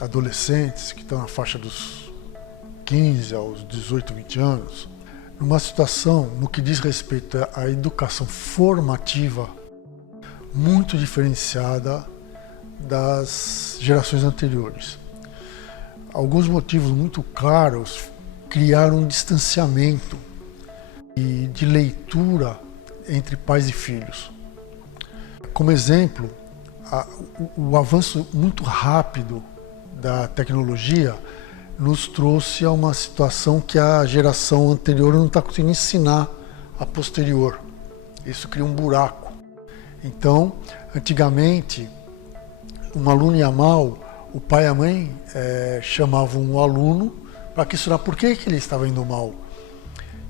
Adolescentes que estão na faixa dos 15 aos 18, 20 anos, numa situação no que diz respeito à educação formativa muito diferenciada das gerações anteriores. Alguns motivos muito claros criaram um distanciamento de leitura entre pais e filhos. Como exemplo, o avanço muito rápido da tecnologia nos trouxe a uma situação que a geração anterior não está conseguindo ensinar a posterior. Isso cria um buraco. Então, antigamente, um aluno ia mal, o pai e a mãe chamavam o aluno para questionar por que ele estava indo mal.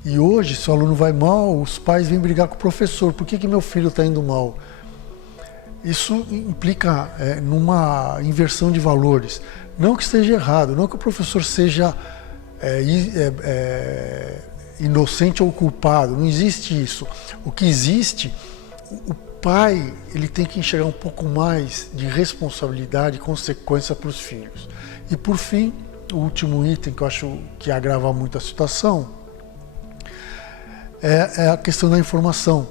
E hoje, se o aluno vai mal, os pais vêm brigar com o professor. Por que meu filho está indo mal? Isso implica numa inversão de valores. Não que esteja errado, não que o professor seja inocente ou culpado, não existe isso. O que existe, o pai ele tem que enxergar um pouco mais de responsabilidade e consequência para os filhos. E por fim, o último item que eu acho que agrava muito a situação é a questão da informação.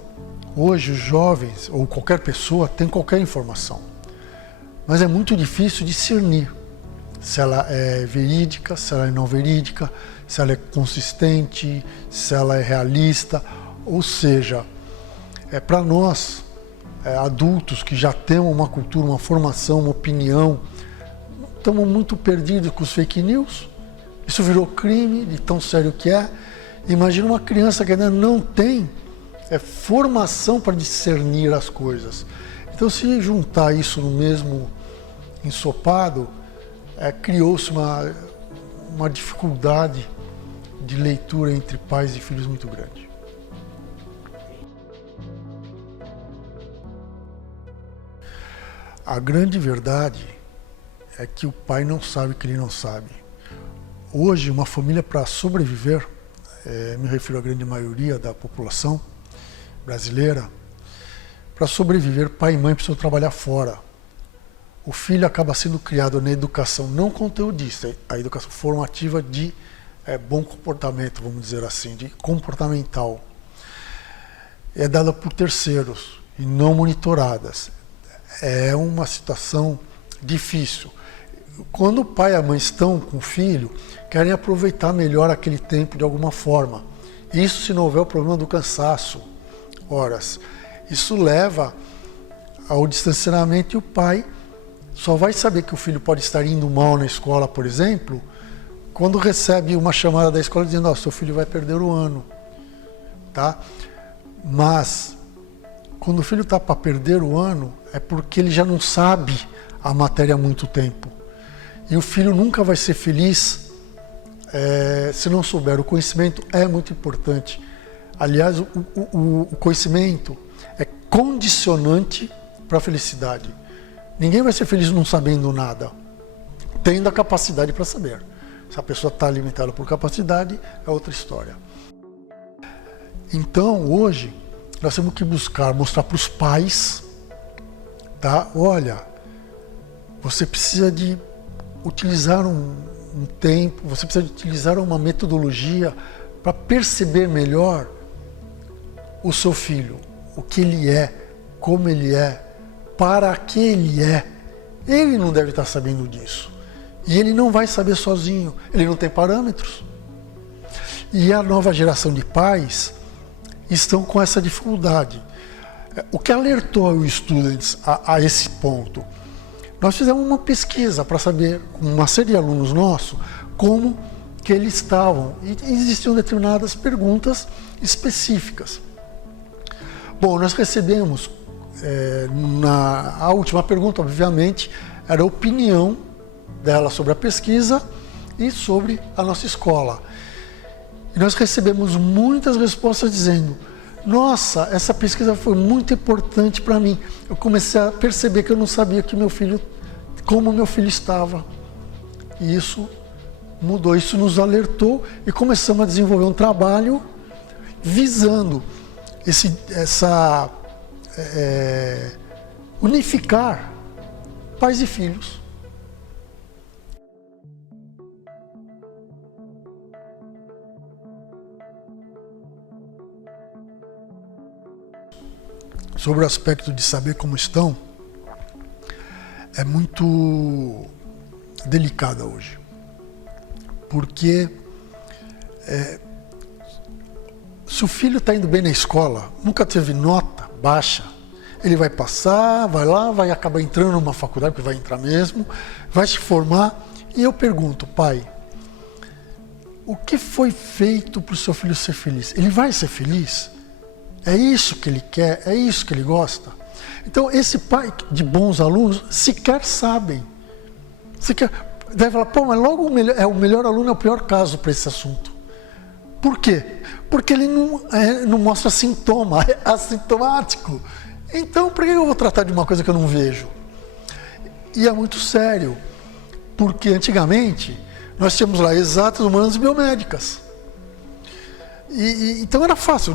Hoje os jovens, ou qualquer pessoa, tem qualquer informação. Mas é muito difícil discernir se ela é verídica, se ela é não verídica, se ela é consistente, se ela é realista. Ou seja, para nós, adultos que já temos uma cultura, uma formação, uma opinião, estamos muito perdidos com os fake news. Isso virou crime, de tão sério que é. Imagina uma criança que ainda não tem formação para discernir as coisas. Então, se juntar isso no mesmo ensopado, criou-se uma dificuldade de leitura entre pais e filhos muito grande. A grande verdade é que o pai não sabe o que ele não sabe. Hoje, uma família, para sobreviver, me refiro à grande maioria da população brasileira, para sobreviver, pai e mãe precisam trabalhar fora. O filho acaba sendo criado na educação não conteudista, a educação formativa de bom comportamento, vamos dizer assim, de comportamental. É dada por terceiros e não monitoradas. É uma situação difícil. Quando o pai e a mãe estão com o filho, querem aproveitar melhor aquele tempo de alguma forma. Isso se não houver o problema do cansaço, horas. Isso leva ao distanciamento e o pai só vai saber que o filho pode estar indo mal na escola, por exemplo, quando recebe uma chamada da escola dizendo: "Ó, seu filho vai perder o ano", tá? Mas quando o filho está para perder o ano, é porque ele já não sabe a matéria há muito tempo. E o filho nunca vai ser feliz se não souber. O conhecimento é muito importante. Aliás, o conhecimento é condicionante para a felicidade. Ninguém vai ser feliz não sabendo nada, tendo a capacidade para saber. Se a pessoa está limitada por capacidade, é outra história. Então, hoje, nós temos que buscar mostrar para os pais, tá? Olha, você precisa de utilizar um tempo, você precisa de utilizar uma metodologia para perceber melhor o seu filho, o que ele é, como ele é, para que ele é. Ele não deve estar sabendo disso. E ele não vai saber sozinho, ele não tem parâmetros. E a nova geração de pais estão com essa dificuldade. O que alertou o Students a esse ponto? Nós fizemos uma pesquisa para saber, com uma série de alunos nossos, como que eles estavam. E existiam determinadas perguntas específicas. Bom, nós recebemos, a última pergunta, obviamente, era a opinião dela sobre a pesquisa e sobre a nossa escola. E nós recebemos muitas respostas dizendo: nossa, essa pesquisa foi muito importante para mim. Eu comecei a perceber que eu não sabia que como meu filho estava. E isso mudou, isso nos alertou e começamos a desenvolver um trabalho visando unificar pais e filhos. Sobre o aspecto de saber como estão, é muito delicada hoje, porque se o filho está indo bem na escola, nunca teve nota baixa, ele vai passar, vai lá, vai acabar entrando numa faculdade, porque vai entrar mesmo, vai se formar, e eu pergunto: pai, o que foi feito para o seu filho ser feliz? Ele vai ser feliz? É isso que ele quer? É isso que ele gosta? Então, esse pai de bons alunos sequer sabem. Deve falar: pô, mas logo o melhor aluno é o pior caso para esse assunto. Por quê? Porque ele não mostra sintoma, é assintomático. Então, por que eu vou tratar de uma coisa que eu não vejo? E é muito sério, porque antigamente nós tínhamos lá exatas, humanas e biomédicas. Então era fácil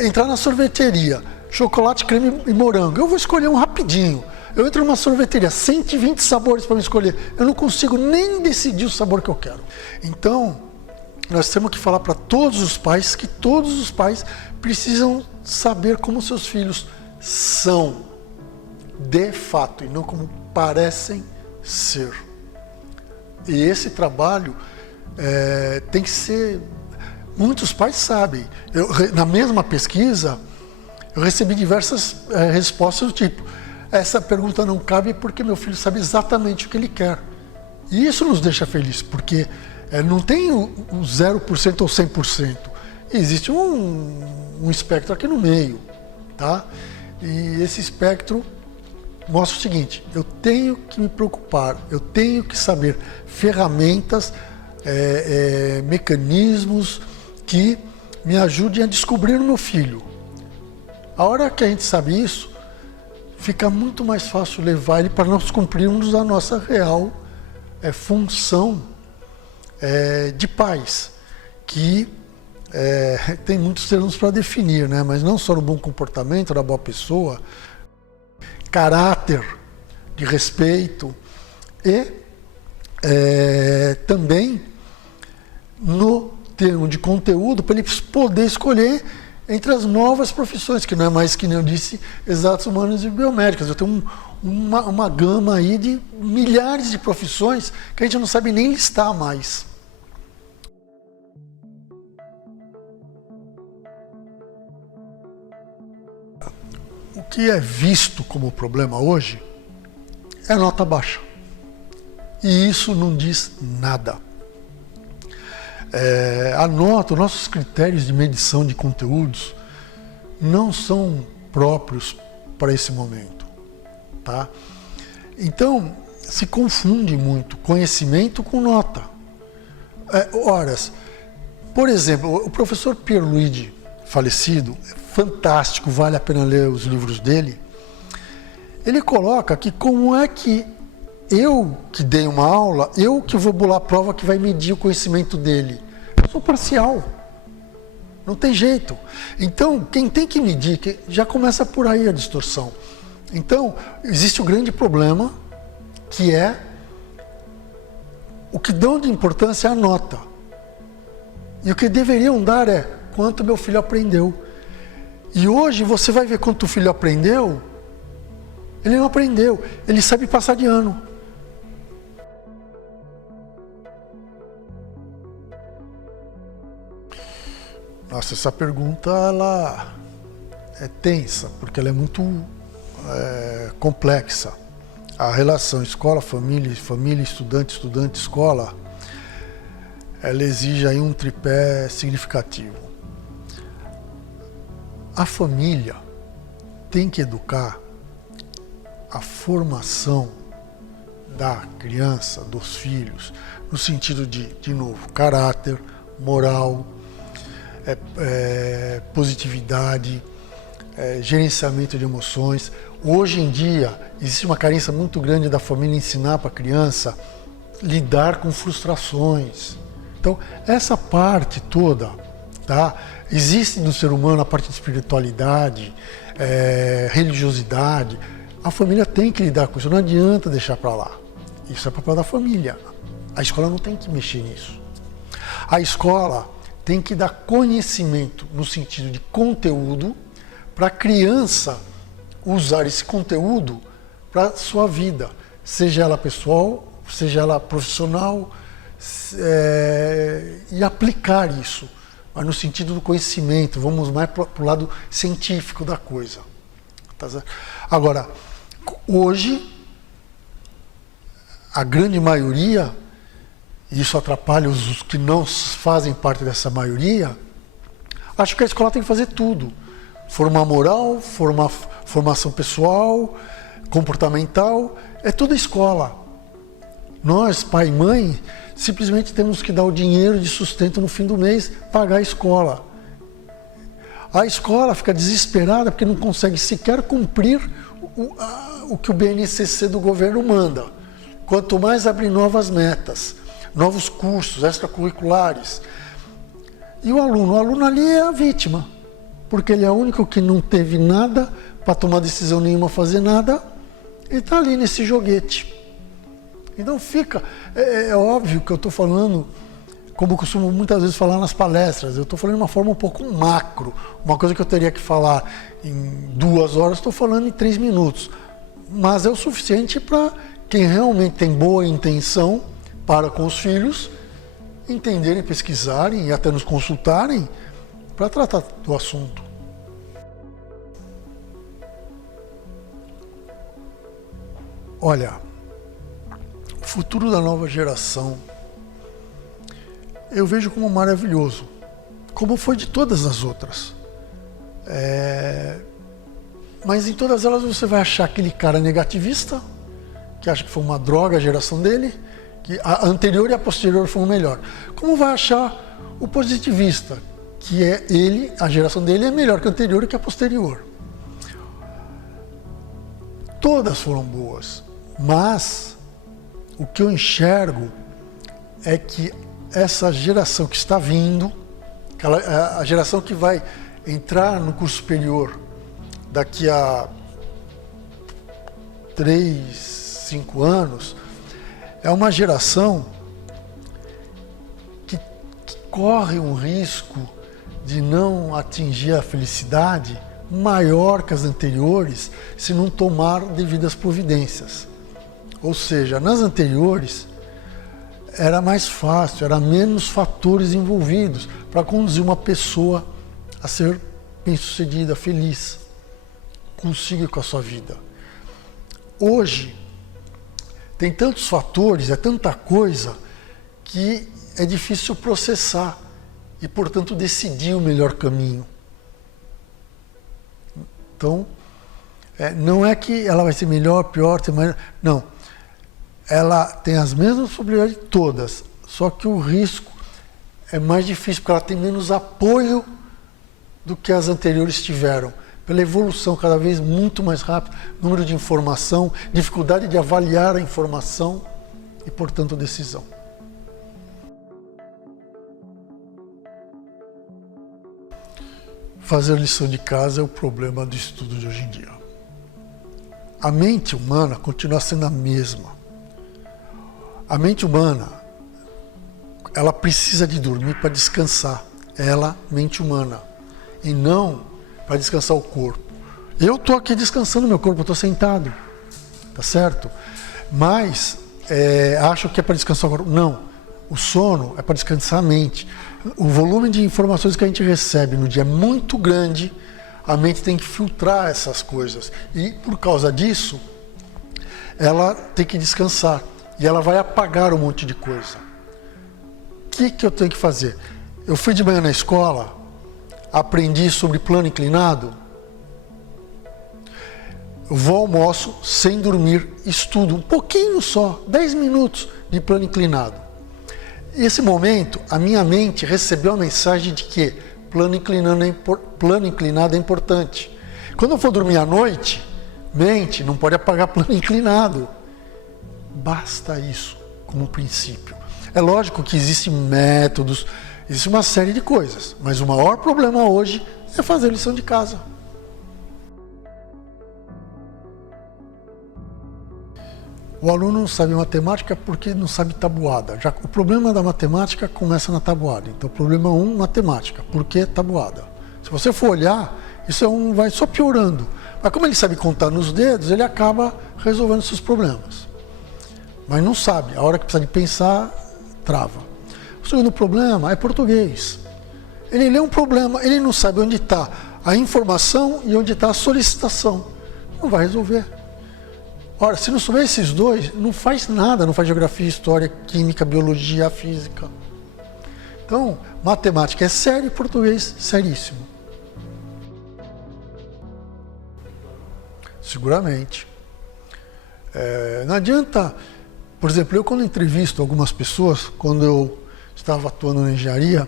entrar na sorveteria, chocolate, creme e morango. Eu vou escolher um rapidinho. Eu entro numa sorveteria, 120 sabores para me escolher. Eu não consigo nem decidir o sabor que eu quero. Então, nós temos que falar para todos os pais que todos os pais precisam saber como seus filhos são, de fato, e não como parecem ser. E esse trabalho tem que ser... Muitos pais sabem. Na mesma pesquisa, eu recebi diversas respostas do tipo: essa pergunta não cabe porque meu filho sabe exatamente o que ele quer. E isso nos deixa felizes, porque não tem o 0% ou 100%. Existe um espectro aqui no meio, tá? E esse espectro mostra o seguinte: eu tenho que me preocupar, eu tenho que saber ferramentas, mecanismos que me ajudem a descobrir o meu filho. A hora que a gente sabe isso, fica muito mais fácil levar ele para nós cumprirmos a nossa real função de pais, que tem muitos termos para definir, né? Mas não só no bom comportamento, na boa pessoa, caráter, de respeito e também no termo de conteúdo, para ele poder escolher entre as novas profissões, que não é mais, que nem eu disse, exatas, humanas e biomédicas. Eu tenho uma gama aí de milhares de profissões que a gente não sabe nem listar mais. O que é visto como problema hoje é nota baixa. E isso não diz nada. A nota, os nossos critérios de medição de conteúdos não são próprios para esse momento, tá? Então, se confunde muito conhecimento com nota. Horas. Por exemplo, o professor Pierluigi, falecido, fantástico, vale a pena ler os livros dele. Ele coloca que como é que eu que dei uma aula, eu que vou bolar a prova que vai medir o conhecimento dele. Eu sou parcial. Não tem jeito. Então, quem tem que medir, já começa por aí a distorção. Então, existe um grande problema, que é o que dão de importância é a nota. E o que deveriam dar é quanto meu filho aprendeu. E hoje você vai ver quanto o filho aprendeu, ele não aprendeu, ele sabe passar de ano. Nossa, essa pergunta ela é tensa, porque ela é muito complexa. A relação escola-família, família-estudante, estudante-escola, ela exige aí um tripé significativo. A família tem que educar a formação da criança, dos filhos, no sentido de novo, caráter, moral, positividade, gerenciamento de emoções. Hoje em dia, existe uma carência muito grande da família ensinar para a criança lidar com frustrações. Então, essa parte toda, tá? Existe no ser humano a parte de espiritualidade, religiosidade. A família tem que lidar com isso, não adianta deixar para lá. Isso é papel da família. A escola não tem que mexer nisso. A escola tem que dar conhecimento no sentido de conteúdo para a criança usar esse conteúdo para a sua vida, seja ela pessoal, seja ela profissional, e aplicar isso, mas no sentido do conhecimento, vamos mais para o lado científico da coisa. Tá certo? Agora, hoje, a grande maioria, e isso atrapalha os que não fazem parte dessa maioria, acho que a escola tem que fazer tudo. Formar moral, formação pessoal, comportamental, é tudo escola. Nós, pai e mãe, simplesmente temos que dar o dinheiro de sustento no fim do mês, pagar a escola. A escola fica desesperada porque não consegue sequer cumprir o que o BNCC do governo manda. Quanto mais abrir novas metas, novos cursos extracurriculares. E o aluno ali é a vítima, porque ele é o único que não teve nada para tomar decisão nenhuma, fazer nada, e está ali nesse joguete. Então fica, é óbvio que eu estou falando, como eu costumo muitas vezes falar nas palestras, eu estou falando de uma forma um pouco macro, uma coisa que eu teria que falar em 2 horas, estou falando em 3 minutos. Mas é o suficiente para quem realmente tem boa intenção para com os filhos entenderem, pesquisarem e até nos consultarem para tratar do assunto. Olha, o futuro da nova geração eu vejo como maravilhoso, como foi de todas as outras. Mas em todas elas você vai achar aquele cara negativista, que acha que foi uma droga a geração dele, que a anterior e a posterior foram melhor. Como vai achar o positivista, que a geração dele é melhor que a anterior e que a posterior. Todas foram boas, mas o que eu enxergo é que essa geração que está vindo, a geração que vai entrar no curso superior daqui a 3, 5 anos, é uma geração que corre um risco de não atingir a felicidade maior que as anteriores se não tomar devidas providências. Ou seja, nas anteriores era mais fácil, era menos fatores envolvidos para conduzir uma pessoa a ser bem-sucedida, feliz, consiga com a sua vida. Hoje tem tantos fatores, é tanta coisa que é difícil processar e, portanto, decidir o melhor caminho. Então, não é que ela vai ser melhor, pior, não. Ela tem as mesmas probabilidades todas, só que o risco é mais difícil, porque ela tem menos apoio do que as anteriores tiveram, pela evolução cada vez muito mais rápida, número de informação, dificuldade de avaliar a informação e, portanto, decisão. Fazer lição de casa é o problema do estudo de hoje em dia. A mente humana continua sendo a mesma. A mente humana, ela precisa de dormir para descansar. Ela, mente humana. E não para descansar o corpo. Eu estou aqui descansando meu corpo, eu estou sentado. Tá certo? Mas, acho que é para descansar o corpo. Não. O sono é para descansar a mente. O volume de informações que a gente recebe no dia é muito grande, a mente tem que filtrar essas coisas. E, por causa disso, ela tem que descansar. E ela vai apagar um monte de coisa. O que eu tenho que fazer? Eu fui de manhã na escola, aprendi sobre plano inclinado, eu vou ao almoço, sem dormir, estudo um pouquinho só, 10 minutos de plano inclinado. Nesse momento, a minha mente recebeu a mensagem de que plano inclinado é importante. Quando eu for dormir à noite, mente, não pode apagar plano inclinado. Basta isso como princípio. É lógico que existem métodos, existe uma série de coisas, mas o maior problema hoje é fazer lição de casa. O aluno não sabe matemática porque não sabe tabuada. Já, o problema da matemática começa na tabuada. Então, problema 1, matemática. Por que tabuada? Se você for olhar, isso vai só piorando. Mas como ele sabe contar nos dedos, ele acaba resolvendo seus problemas. Mas não sabe. A hora que precisa de pensar, trava. O segundo problema é português. Ele lê um problema, ele não sabe onde está a informação e onde está a solicitação. Não vai resolver. Ora, se não souber esses dois, não faz nada, não faz geografia, história, química, biologia, física. Então, matemática é sério e português seríssimo. Seguramente. Não adianta, por exemplo, eu quando entrevisto algumas pessoas, quando eu estava atuando na engenharia,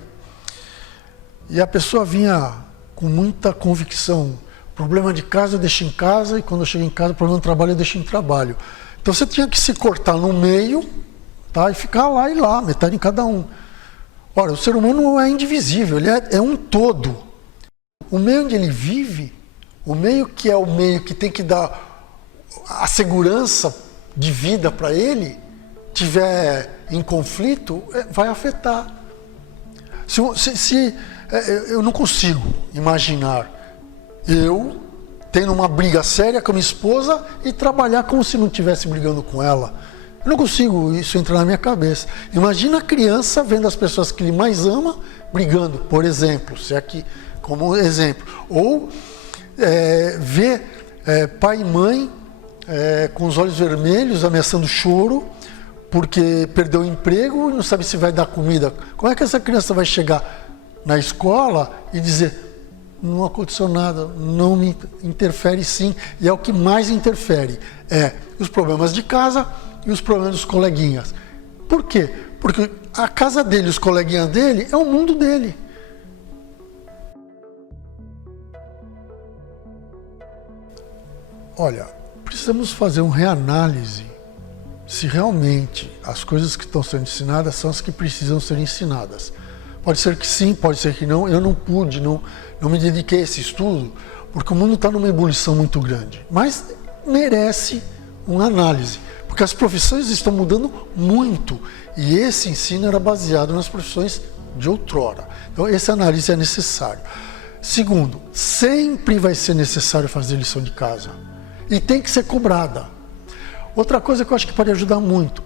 e a pessoa vinha com muita convicção, problema de casa eu deixo em casa, e quando eu chego em casa, problema do trabalho eu deixo em trabalho. Então você tinha que se cortar no meio, tá? E ficar lá e lá, metade em cada um. Ora, o ser humano não é indivisível, ele é um todo. O meio onde ele vive, o meio que é o meio que tem que dar a segurança de vida para ele, tiver em conflito, vai afetar. Eu não consigo imaginar eu tendo uma briga séria com a minha esposa e trabalhar como se não estivesse brigando com ela. Eu não consigo isso entrar na minha cabeça. Imagina a criança vendo as pessoas que ele mais ama brigando, por exemplo, se aqui como exemplo. Ou ver pai e mãe com os olhos vermelhos, ameaçando choro, porque perdeu o emprego e não sabe se vai dar comida. Como é que essa criança vai chegar na escola e dizer: não aconteceu nada, não me interfere sim, e é o que mais interfere, os problemas de casa e os problemas dos coleguinhas. Por quê? Porque a casa dele, os coleguinhas dele, é o mundo dele. Olha, precisamos fazer uma reanálise se realmente as coisas que estão sendo ensinadas são as que precisam ser ensinadas. Pode ser que sim, pode ser que não. Eu não pude, não me dediquei a esse estudo, porque o mundo está numa ebulição muito grande. Mas merece uma análise, porque as profissões estão mudando muito. E esse ensino era baseado nas profissões de outrora. Então, essa análise é necessária. Segundo, sempre vai ser necessário fazer lição de casa. E tem que ser cobrada. Outra coisa que eu acho que pode ajudar muito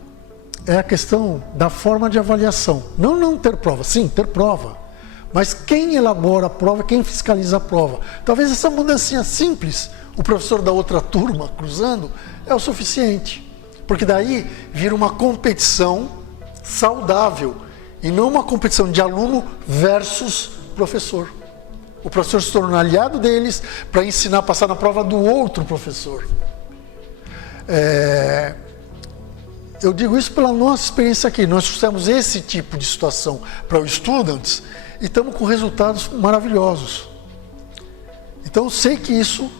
é a questão da forma de avaliação. Não ter prova, sim, ter prova. Mas quem elabora a prova, quem fiscaliza a prova. Talvez essa mudancinha simples, o professor da outra turma cruzando, é o suficiente. Porque daí vira uma competição saudável e não uma competição de aluno versus professor. O professor se torna aliado deles para ensinar a passar na prova do outro professor. Eu digo isso pela nossa experiência aqui. Nós fizemos esse tipo de situação para os estudantes e estamos com resultados maravilhosos. Então eu sei que isso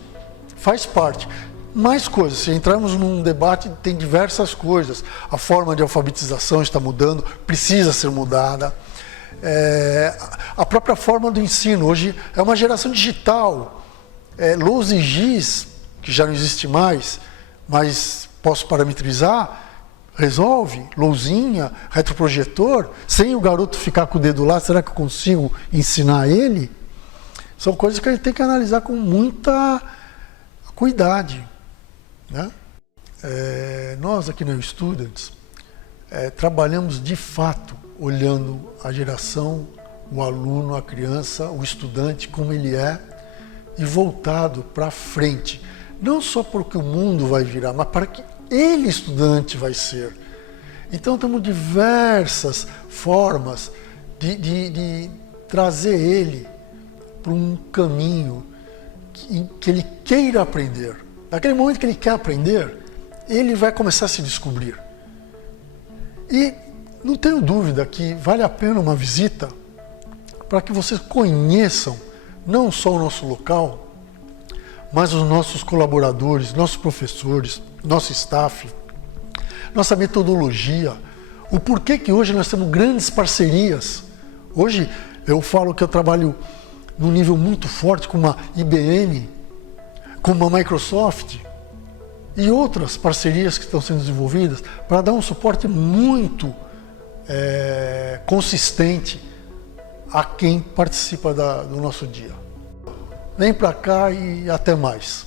faz parte. Mais coisas, se entrarmos num debate, tem diversas coisas. A forma de alfabetização está mudando, precisa ser mudada. A própria forma do ensino, hoje é uma geração digital. Lousa e giz, que já não existe mais, mas posso parametrizar, resolve, lousinha, retroprojetor, sem o garoto ficar com o dedo lá, será que eu consigo ensinar ele? São coisas que a gente tem que analisar com muita cuidado, né? Nós aqui no Students trabalhamos de fato olhando a geração, o aluno, a criança, o estudante, como ele é, e voltado para frente. Não só porque o mundo vai virar, mas para que ele, estudante, vai ser. Então, temos diversas formas de trazer ele para um caminho que ele queira aprender. Naquele momento que ele quer aprender, ele vai começar a se descobrir. E não tenho dúvida que vale a pena uma visita para que vocês conheçam não só o nosso local, mas os nossos colaboradores, nossos professores, nosso staff, nossa metodologia, o porquê que hoje nós temos grandes parcerias. Hoje eu falo que eu trabalho num nível muito forte com uma IBM, com uma Microsoft e outras parcerias que estão sendo desenvolvidas para dar um suporte muito consistente a quem participa do nosso dia. Vem para cá e até mais.